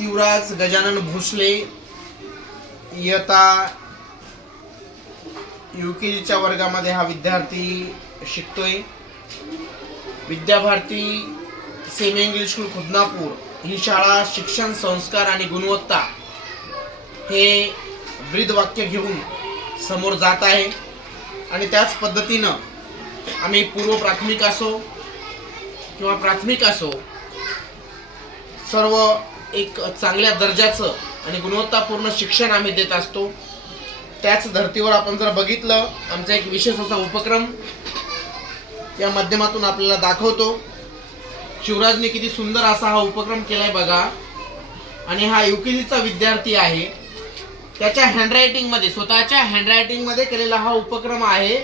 शिवराज गजानन भोसले इयता U K जीच्या वर्गामध्ये हा विद्यार्थी शिकतोय. Vidyabharati semi English school Khudnapur ही शाळा शिक्षण संस्कार आणि गुणवत्ता हे ब्रीद वाक्य घेऊन समोर जात आहे. आणि त्याच पद्धतीनं आम्ही पूर्व प्राथमिक असो किंवा प्राथमिक असो सर्व एक चांगल्या दर्जाचं आणि गुणवत्तापूर्ण शिक्षण आम्ही देत असतो. त्याच धर्तीवर आपण जर बघितलं आमचा एक विशेष असा उपक्रम या माध्यमातून आपल्याला दाखवतो. शिवराजने किती सुंदर असा हा उपक्रम केलाय बघा. आणि हा युकेजीचा विद्यार्थी आहे. त्याच्या हँडरायटिंगमध्ये स्वतःच्या हँडरायटिंगमध्ये केलेला हा उपक्रम आहे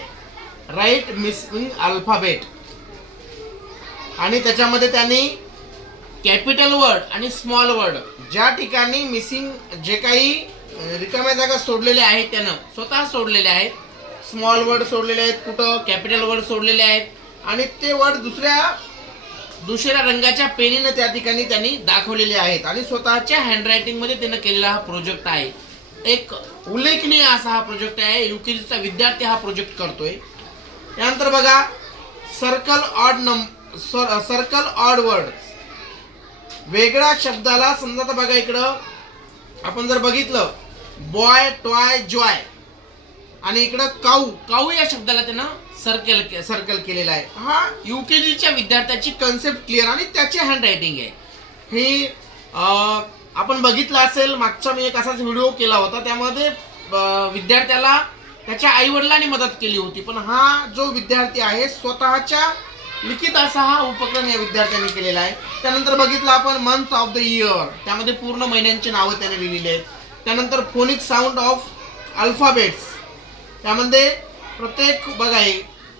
राईट मिसिंग अल्फाबेट आणि त्याच्यामध्ये त्यांनी कॅपिटल वर्ड आणि स्मॉल वर्ड. ज्या ठिकाणी मिसिंग जे काही रिकाम्या जागा सोडलेल्या आहेत त्यानं स्वतः सोडलेल्या आहेत. स्मॉल वर्ड सोडलेले आहेत कुठं कॅपिटल वर्ड सोडलेले आहेत. आणि ते वर्ड दुसऱ्या दुसऱ्या रंगाच्या पेनीनं त्या ठिकाणी त्यांनी दाखवलेले आहेत. आणि स्वतःच्या हँडरायटिंगमध्ये त्यानं केलेला हा प्रोजेक्ट आहे. एक उल्लेखनीय असा हा प्रोजेक्ट आहे. युकेजीचा विद्यार्थी हा प्रोजेक्ट करतोय. त्यानंतर बघा circle odd num circle odd word वेगळ्या शब्दाला समजा तर बघा इकडं. आपण जर बघितलं बॉय टॉय जॉय आणि इकडं काऊ काऊ या शब्दाला त्यानं सर्कल सर्कल केलेला आहे. हा युकेजीच्या विद्यार्थ्याची कन्सेप्ट क्लिअर आणि त्याची हँड रायटिंग आहे. ही आपण बघितलं असेल मागचा मी एक असाच व्हिडिओ केला होता त्यामध्ये विद्यार्थ्याला त्याच्या आई वडिलांनी मदत केली होती. पण हा जो विद्यार्थी आहे स्वतःच्या लिखित असा हा उपक्रम या विद्यार्थ्यांनी केलेला आहे. त्यानंतर बघितलं आपण मंथ ऑफ द इयर त्यामध्ये पूर्ण महिन्यांची नावं त्याने लिहिलेली आहेत. त्यानंतर फोनिक साऊंड ऑफ अल्फाबेट्स त्यामध्ये प्रत्येक बघा हे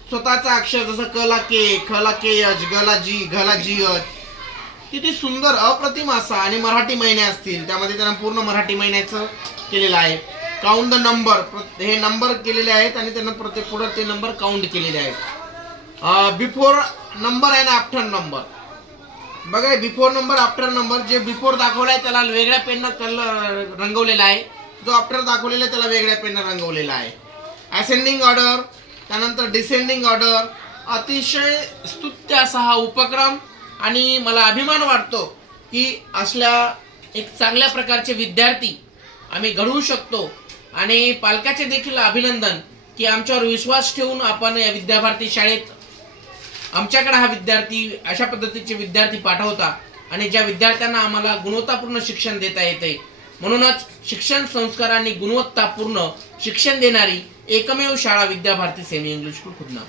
स्वतःचा अक्षर जसं क ला के ख ला के यच ग ला जी घ ला जी यच. किती सुंदर अप्रतिम असा आणि मराठी महिने असतील. त्यामध्ये त्यांना पूर्ण मराठी महिन्याचं केलेलं आहे. काउंट द नंबर हे नंबर केलेले आहेत आणि त्यांना प्रत्येक पुढं ते नंबर काउंट केलेले आहेत. बिफोर नंबर आहे ना आफ्टर नंबर बघा बिफोर नंबर आफ्टर नंबर जे बिफोर दाखवलाय त्याला वेगळ्या पेननं कलर रंगवलेला आहे. जो आफ्टर दाखवलेला आहे त्याला वेगळ्या पेननं रंगवलेला आहे. असेंडिंग ऑर्डर त्यानंतर डिसेंडिंग ऑर्डर अतिशय स्तुत्य असा हा उपक्रम. आणि मला अभिमान वाटतो की असल्या एक चांगल्या प्रकारचे विद्यार्थी आम्ही घडवू शकतो. आणि पालकाचे देखील अभिनंदन की आमच्यावर विश्वास ठेवून आपण या विद्याभारती शाळेत आमच्याकडे हा विद्यार्थी अशा पद्धतीचे विद्यार्थी पाठवता आणि ज्या विद्यार्थ्यांना आम्हाला गुणवत्तापूर्ण शिक्षण देता येते म्हणूनच शिक्षण संस्कार आणि गुणवत्तापूर्ण शिक्षण देणारी एकमेव शाळा Vidyabharati semi English school Khudna